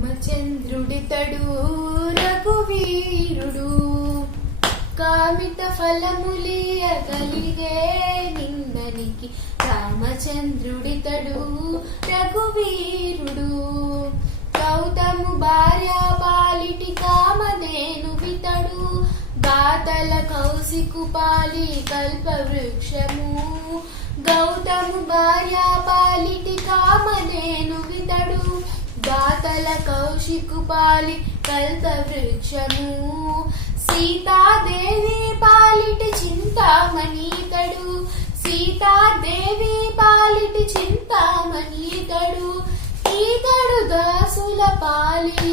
రామచంద్రుడితడు రఘువీరుడు కామిత ఫలములియగలిగే నిందనికి రామచంద్రుడితడు రఘువీరుడు గౌతము భార్య పాలిటి కామధేను వితడు గాతల కౌశికు పాలి కల్ప వృక్షము. గౌతము భార్య పాలిటి కామధేను కల కౌశికు పాలి కల్త వృక్షము. సీతాదేవి పాలిటి చింతామణితడు సీతాదేవి పాలిటి చింతామణితడు ఈతడు దాసుల పాలి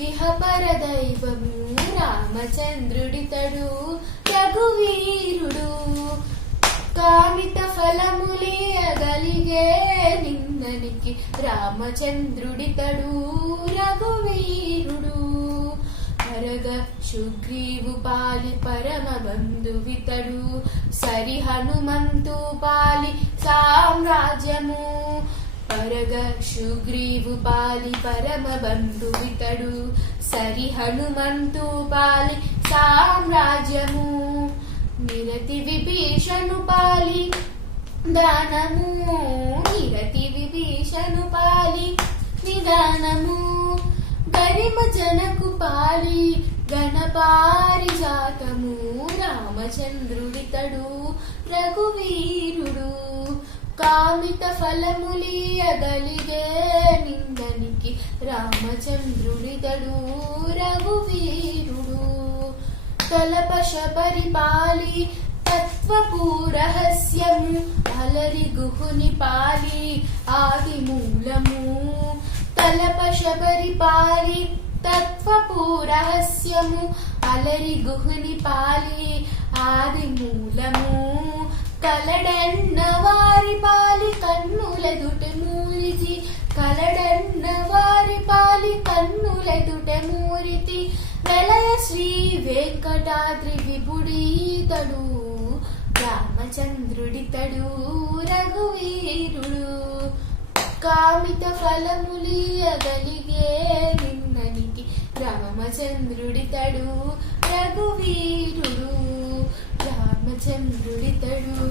ఇహపర దైవము రామచంద్రుడితడు రఘువీరుడు కామిత ఫలములియగలిగే రామచంద్రుడి రామచంద్రుడితడు రఘువీరుడు. పరగ సుగ్రీవు పాలి పరమ బంధువితడు సరి హనుమంతు పాలి సామ్రాజ్యము. పరగ సుగ్రీవు పాలి పరమ బంధువితడు సరి హనుమంతు పాలి సామ్రాజ్యము. నిరతి విభీషణు పాలి దానము నిరతి నిదానము గరిమ జనకు పాలి గణపారి జాతము రామచంద్రుడితడు రఘువీరుడు. కామిత ఫలములియగలిగే నిందనికి రామచంద్రుడితడు రఘువీరుడు. తలప శబరిపాలి తత్వపు రహస్యము అలరి గుహుని పాలి ఆది మూలము కలప శబరిపాలి తత్వపు రహస్యము అలరి గుహుని పాలి ఆది మూలము కలడన్న వారి పాలి కన్నులెదుట మూలిచి కలడన్న వారి పాలి కన్నులెదుట మూరితి వెలయ శ్రీ వెంకటాద్రి విభుడీతడు రామచంద్రుడితడు రఘువీరుడు కామిత ఫలములియగలిగే నిన్ననికి రామచంద్రుడితడు రఘువీరుడు రామచంద్రుడితడు